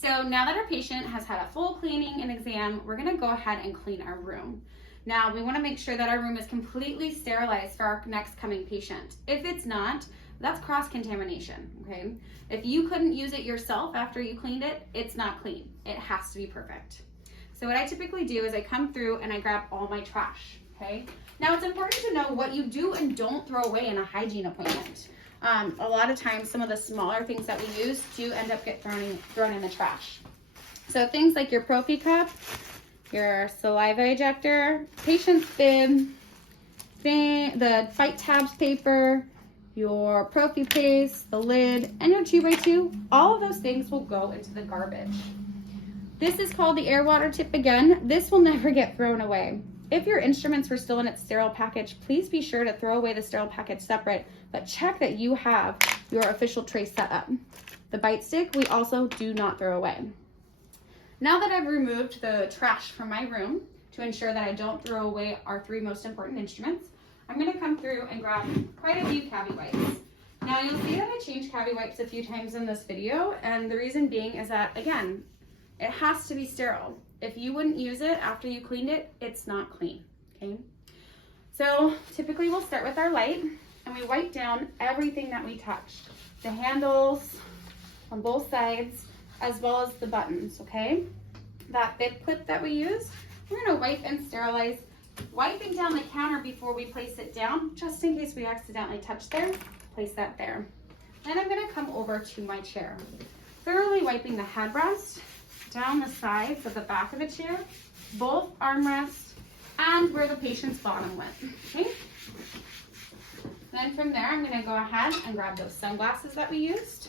So now that our patient has had a full cleaning and exam, we're gonna go ahead and clean our room. Now we wanna make sure that our room is completely sterilized for our next coming patient. If it's not, that's cross-contamination, okay? If you couldn't use it yourself after you cleaned it, it's not clean. It has to be perfect. So what I typically do is I come through and I grab all my trash, okay? Now it's important to know what you do and don't throw away in a hygiene appointment. A lot of times some of the smaller things that we use do end up thrown in the trash. So things like your prophy cup, your saliva ejector, patient's bib, the bite tabs paper, your prophy paste, the lid, and your 2x2, all of those things will go into the garbage. This is called the air water tip again. This will never get thrown away. If your instruments were still in its sterile package, please be sure to throw away the sterile package separate, but check that you have your official tray set up. The bite stick, we also do not throw away. Now that I've removed the trash from my room to ensure that I don't throw away our 3 most important instruments, I'm gonna come through and grab quite a few cavi wipes. Now you'll see that I changed cavi wipes a few times in this video, and the reason being is that, again, it has to be sterile. If you wouldn't use it after you cleaned it, it's not clean, okay? So typically we'll start with our light and we wipe down everything that we touched. The handles on both sides, as well as the buttons, okay? That bib clip that we use, we're gonna wipe and sterilize, wiping down the counter before we place it down, just in case we accidentally touch there, place that there. Then I'm gonna come over to my chair, thoroughly wiping the headrest, down the sides of the back of the chair, both armrests, and where the patient's bottom went, okay? Then from there, I'm gonna go ahead and grab those sunglasses that we used,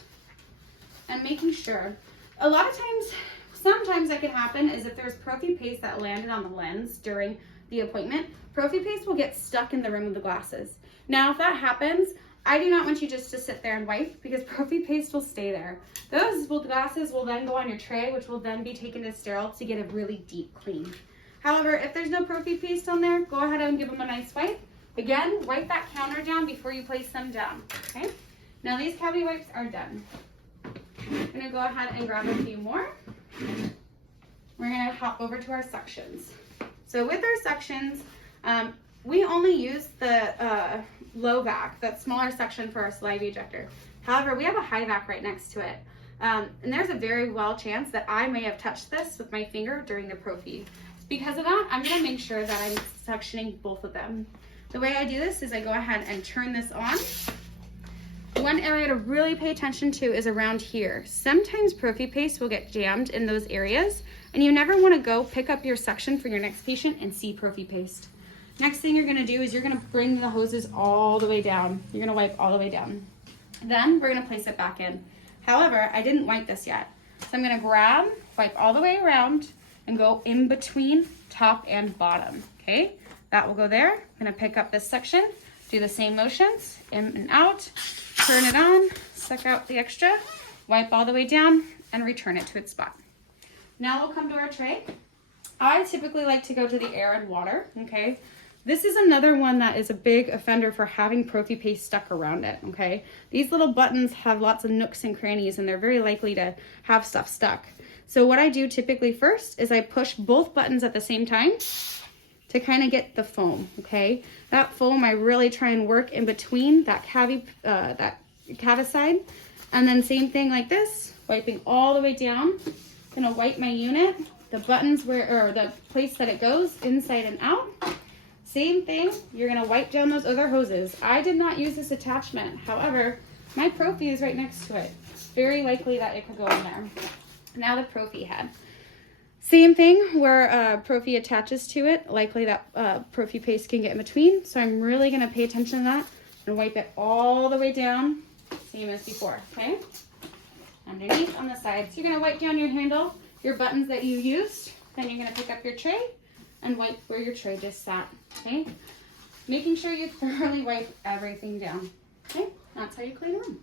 and making sure, a lot of times, sometimes that can happen is if there's prophy paste that landed on the lens during the appointment, prophy paste will get stuck in the rim of the glasses. Now, if that happens, I do not want you just to sit there and wipe because prophy paste will stay there. Those glasses will then go on your tray, which will then be taken to sterile to get a really deep clean. However, if there's no prophy paste on there, go ahead and give them a nice wipe. Again, wipe that counter down before you place them down, okay? Now these cavi wipes are done. I'm gonna go ahead and grab a few more. We're gonna hop over to our suctions. So with our suctions, we only use the low vac, that smaller section for our saliva ejector. However, we have a high vac right next to it. And there's a very well chance that I may have touched this with my finger during the prophy. Because of that, I'm gonna make sure that I'm suctioning both of them. The way I do this is I go ahead and turn this on. One area to really pay attention to is around here. Sometimes prophy paste will get jammed in those areas, and you never wanna go pick up your suction for your next patient and see prophy paste. Next thing you're gonna do is you're gonna bring the hoses all the way down. You're gonna wipe all the way down. Then we're gonna place it back in. However, I didn't wipe this yet. So I'm gonna grab, wipe all the way around, and go in between top and bottom, okay? That will go there. I'm gonna pick up this section, do the same motions, in and out, turn it on, suck out the extra, wipe all the way down, and return it to its spot. Now we'll come to our tray. I typically like to go to the air and water, okay? This is another one that is a big offender for having prophy paste stuck around it, okay? These little buttons have lots of nooks and crannies and they're very likely to have stuff stuck. So what I do typically first is I push both buttons at the same time to kind of get the foam, okay? That foam, I really try and work in between that cavicide. And then same thing like this, wiping all the way down. Gonna wipe my unit, the buttons or the place that it goes, inside and out. Same thing, you're gonna wipe down those other hoses. I did not use this attachment. However, my prophy is right next to it. It's very likely that it could go in there. Now the prophy head. Same thing where prophy attaches to it, likely that prophy paste can get in between. So I'm really gonna pay attention to that and wipe it all the way down, same as before, okay? Underneath on the sides. You're gonna wipe down your handle, your buttons that you used, then you're gonna pick up your tray and wipe where your tray just sat, okay? Making sure you thoroughly wipe everything down, okay? That's how you clean a room.